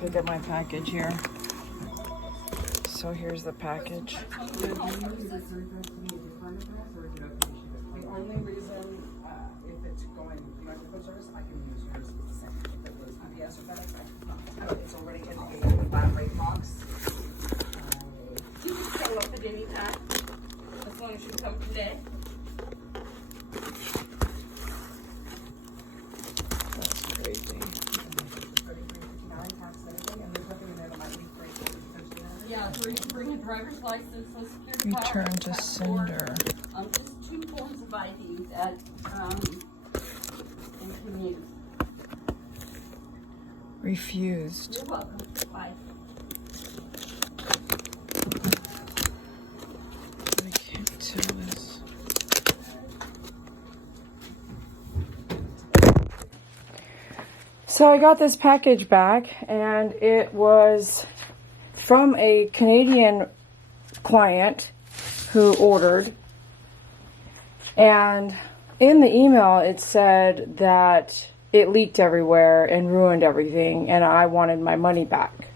pick up my package here. So here's the package. The only reason, if it's going microphone service, I can use yours. It's the same. If it was UPS or FedEx, it's already in a flat rate box. You can show up at any time, as long as you come today. That's crazy. Yeah, so you can bring a driver's license, social security card. Return to sender. Just 2 forms of ID that you can use. Refused. You're welcome. Bye. I can't do this. So I got this package back, and it was from a Canadian client who ordered. And in the email, it said that it leaked everywhere and ruined everything, and I wanted my money back.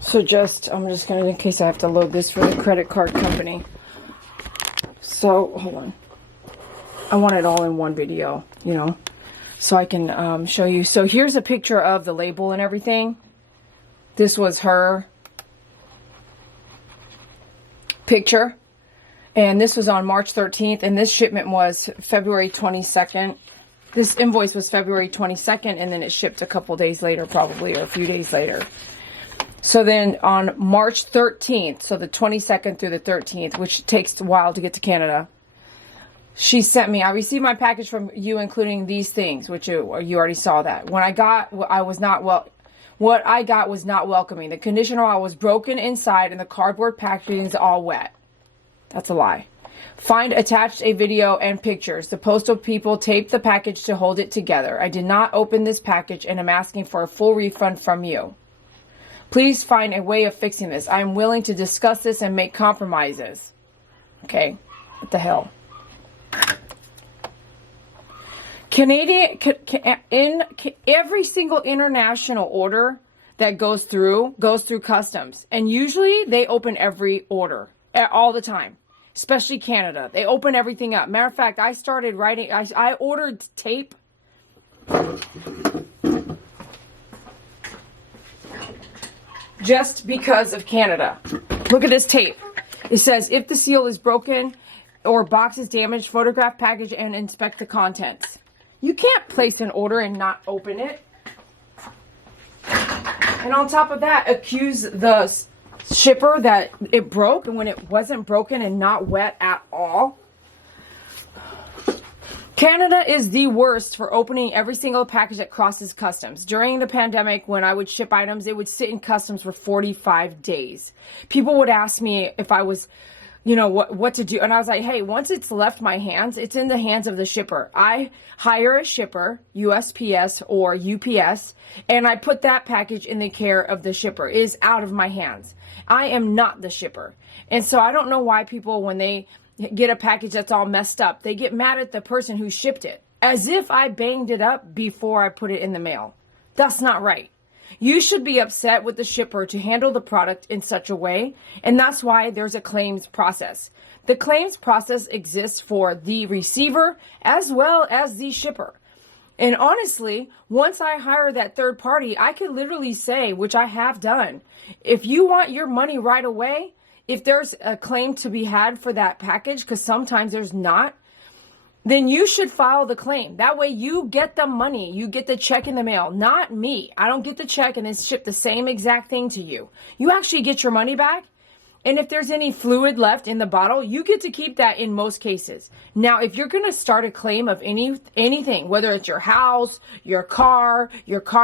So I'm just gonna, in case I have to load this for the credit card company. So, hold on. I want it all in one video, you know, so I can show you. So here's a picture of the label and everything. This was her picture. And this was on March 13th, and this shipment was February 22nd. This invoice was February 22nd, and then it shipped a couple days later, probably, or a few days later. So then on March 13th, so the 22nd through the 13th, which takes a while to get to Canada, she sent me, I received my package from you, including these things, which you already saw that. When I got, what I got was not welcoming. The conditioner oil was broken inside, and the cardboard packaging is all wet. That's a lie. Find attached a video and pictures. The postal people taped the package to hold it together. I did not open this package, and I'm asking for a full refund from you. Please find a way of fixing this. I am willing to discuss this and make compromises. Okay, what the hell? Every single international order that goes through customs, and usually they open every order all the time. Especially Canada. They open everything up. Matter of fact, I started writing, I ordered tape. Just because of Canada. Look at this tape. It says, if the seal is broken or box is damaged, photograph package and inspect the contents. You can't place an order and not open it. And on top of that, accuse the shipper that it broke, and when it wasn't broken and not wet at all. Canada is the worst for opening every single package that crosses customs. During the pandemic, when I would ship items, it would sit in customs for 45 days. People would ask me if I was, you know, what to do. And I was like, hey, once it's left my hands, it's in the hands of the shipper. I hire a shipper, USPS or UPS, and I put that package in the care of the shipper. It is out of my hands. I am not the shipper. And so I don't know why people, when they get a package that's all messed up, they get mad at the person who shipped it, as if I banged it up before I put it in the mail. That's not right. You should be upset with the shipper to handle the product in such a way, and that's why there's a claims process. The claims process exists for the receiver as well as the shipper. And honestly, once I hire that third party, I could literally say, which I have done, if you want your money right away, if there's a claim to be had for that package, because sometimes there's not, then you should file the claim. That way you get the money, you get the check in the mail, not me. I don't get the check and then ship the same exact thing to you. You actually get your money back. And if there's any fluid left in the bottle, you get to keep that in most cases. Now, if you're going to start a claim of anything, whether it's your house, your car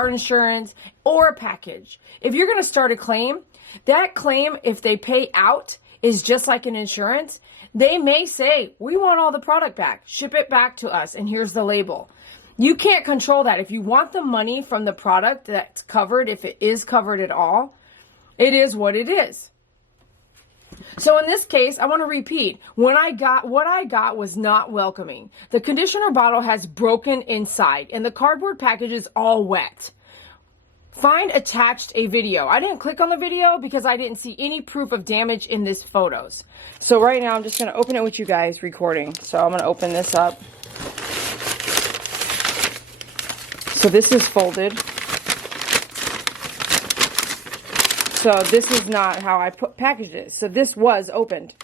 insurance, or a package, if you're going to start a claim, that claim, if they pay out, is just like an insurance. They may say, we want all the product back. Ship it back to us, and here's the label. You can't control that. If you want the money from the product that's covered, if it is covered at all, it is what it is. So in this case, I want to repeat, what I got was not welcoming. The conditioner bottle has broken inside, and the cardboard package is all wet. Find attached a video. I didn't click on the video because I didn't see any proof of damage in this photos. So right now I'm just going to open it with you guys recording. So I'm going to open this up. So this is folded. So this is not how I packaged it. So this was opened.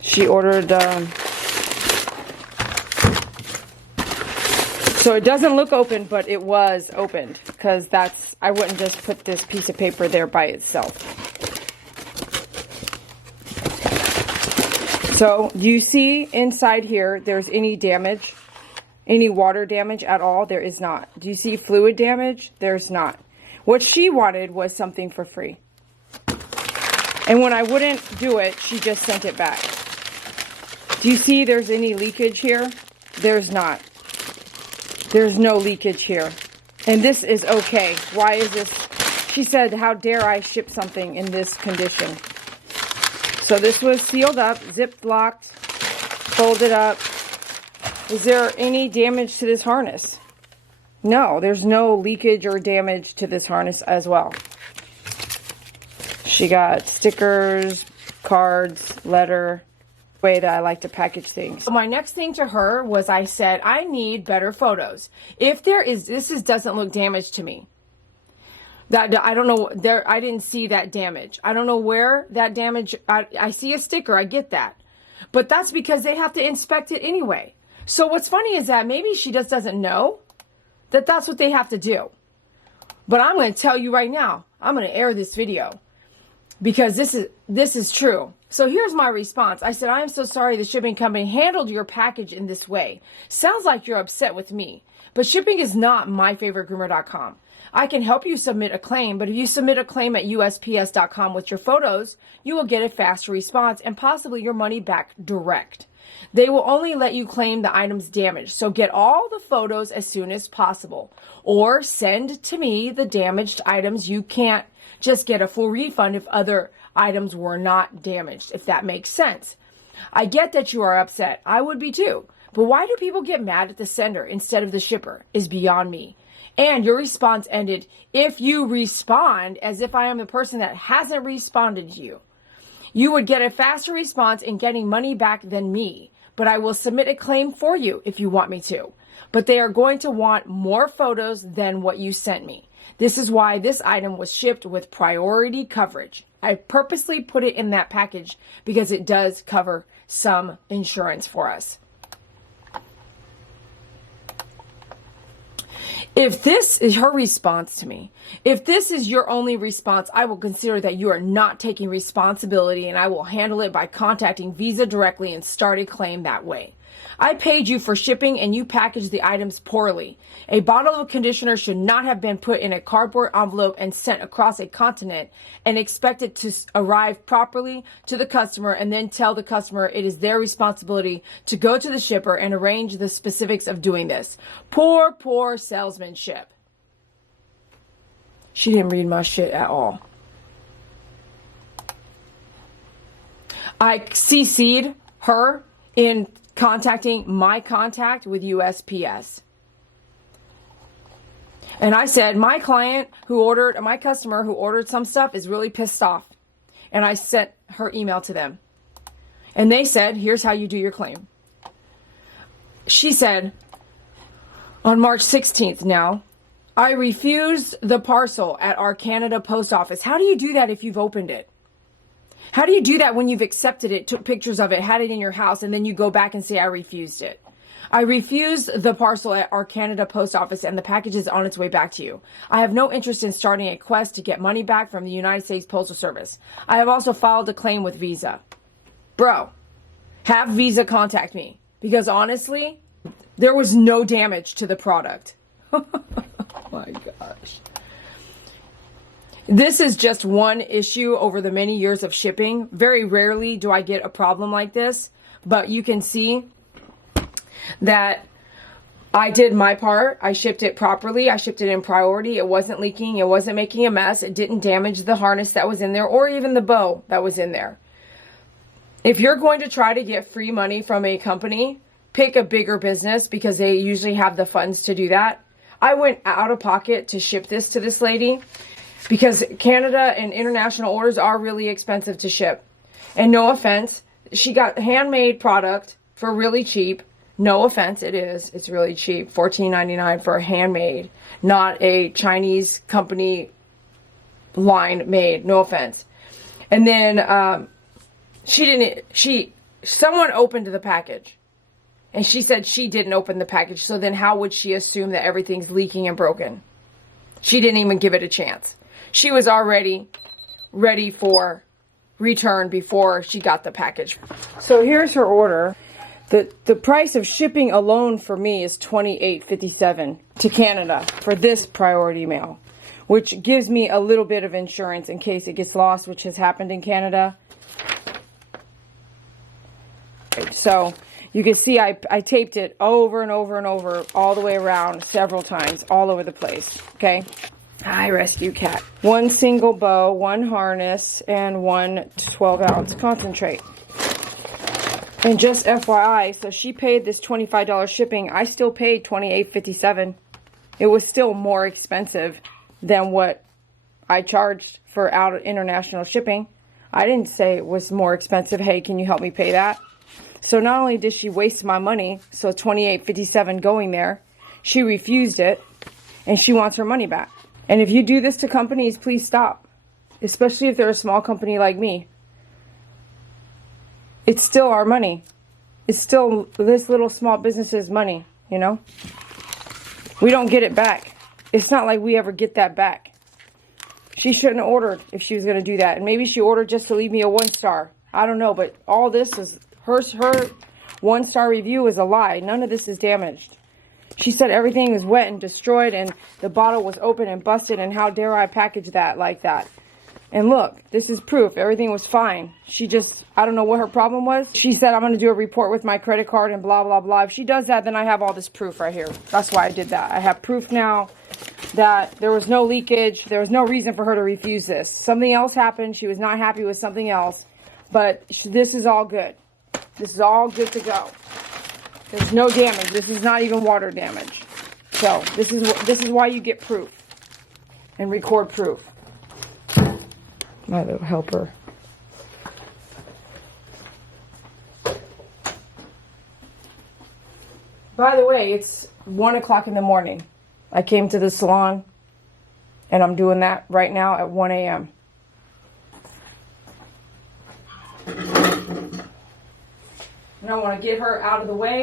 She ordered, so it doesn't look open, but it was opened, because I wouldn't just put this piece of paper there by itself. So do you see inside here, there's any damage, any water damage at all? There is not. Do you see fluid damage? There's not. What she wanted was something for free. And when I wouldn't do it, she just sent it back. Do you see there's any leakage here? There's not. There's no leakage here. And this is okay. Why is this? She said, how dare I ship something in this condition? So this was sealed up, zip locked, folded up. Is there any damage to this harness? No, there's no leakage or damage to this harness as well. She got stickers, cards, letter. Way that I like to package things. So my next thing to her was, I said, I need better photos. If there is, doesn't look damaged to me. That, I don't know, I didn't see that damage. I don't know where that damage, I see a sticker, I get that. But that's because they have to inspect it anyway. So what's funny is that maybe she just doesn't know that that's what they have to do. But I'm going to tell you right now, I'm going to air this video because this is true. So here's my response. I said, I am so sorry the shipping company handled your package in this way. Sounds like you're upset with me, but shipping is not myfavoritegroomer.com. I can help you submit a claim, but if you submit a claim at USPS.com with your photos, you will get a faster response and possibly your money back direct. They will only let you claim the items damaged, so get all the photos as soon as possible. Or send to me the damaged items. You can't just get a full refund if other items were not damaged, if that makes sense. I get that you are upset. I would be too. But why do people get mad at the sender instead of the shipper is beyond me. And your response ended, if you respond as if I am the person that hasn't responded to you. You would get a faster response in getting money back than me. But I will submit a claim for you if you want me to. But they are going to want more photos than what you sent me. This is why this item was shipped with priority coverage. I purposely put it in that package because it does cover some insurance for us. If this is her response to me, if this is your only response, I will consider that you are not taking responsibility and I will handle it by contacting Visa directly and start a claim that way. I paid you for shipping and you packaged the items poorly. A bottle of conditioner should not have been put in a cardboard envelope and sent across a continent and expected to arrive properly to the customer and then tell the customer it is their responsibility to go to the shipper and arrange the specifics of doing this. Poor salesmanship. She didn't read my shit at all. I CC'd her in contacting my contact with USPS. And I said, my customer who ordered some stuff is really pissed off. And I sent her email to them. And they said, here's how you do your claim. She said, on March 16th now, I refused the parcel at our Canada post office. How do you do that if you've opened it? How do you do that when you've accepted it, took pictures of it, had it in your house, and then you go back and say, I refused it? I refused the parcel at our Canada post office and the package is on its way back to you. I have no interest in starting a quest to get money back from the United States Postal Service. I have also filed a claim with Visa. Bro, have Visa contact me because honestly, there was no damage to the product. Oh my gosh. This is just one issue over the many years of shipping. Very rarely do I get a problem like this, but you can see that I did my part. I shipped it properly. I shipped it in priority. It wasn't leaking. It wasn't making a mess. It didn't damage the harness that was in there or even the bow that was in there. If you're going to try to get free money from a company, pick a bigger business because they usually have the funds to do that. I went out of pocket to ship this to this lady because Canada and international orders are really expensive to ship. And no offense, she got handmade product for really cheap. No offense, it is. It's really cheap. $14.99 for a handmade, not a Chinese company line made. No offense. And then someone opened the package. And she said she didn't open the package. So then how would she assume that everything's leaking and broken? She didn't even give it a chance. She was already ready for return before she got the package. So here's her order. The price of shipping alone for me is $28.57 to Canada for this priority mail, which gives me a little bit of insurance in case it gets lost, which has happened in Canada. So you can see I taped it over and over and over all the way around several times, all over the place, okay? Hi, rescue cat. One single bow, one harness, and one 12-ounce concentrate. And just FYI, so she paid this $25 shipping. I still paid $28.57. It was still more expensive than what I charged for out of international shipping. I didn't say it was more expensive. Hey, can you help me pay that? So not only did she waste my money, so $28.57 going there, she refused it, and she wants her money back. And if you do this to companies, please stop. Especially if they're a small company like me. It's still our money. It's still this little small business's money, you know? We don't get it back. It's not like we ever get that back. She shouldn't have ordered if she was going to do that. And maybe she ordered just to leave me a 1-star. I don't know, but all this is her 1-star review is a lie. None of this is damaged. She said everything was wet and destroyed and the bottle was open and busted, and how dare I package that like that. And look, this is proof. Everything was fine. She just, I don't know what her problem was. She said, I'm going to do a report with my credit card and blah, blah, blah. If she does that, then I have all this proof right here. That's why I did that. I have proof now that there was no leakage. There was no reason for her to refuse this. Something else happened. She was not happy with something else. But this is all good. This is all good to go. There's no damage. This is not even water damage. So this is why you get proof and record proof. My little helper. By the way, it's 1 o'clock in the morning. I came to the salon and I'm doing that right now at 1 a.m. And I want to get her out of the way.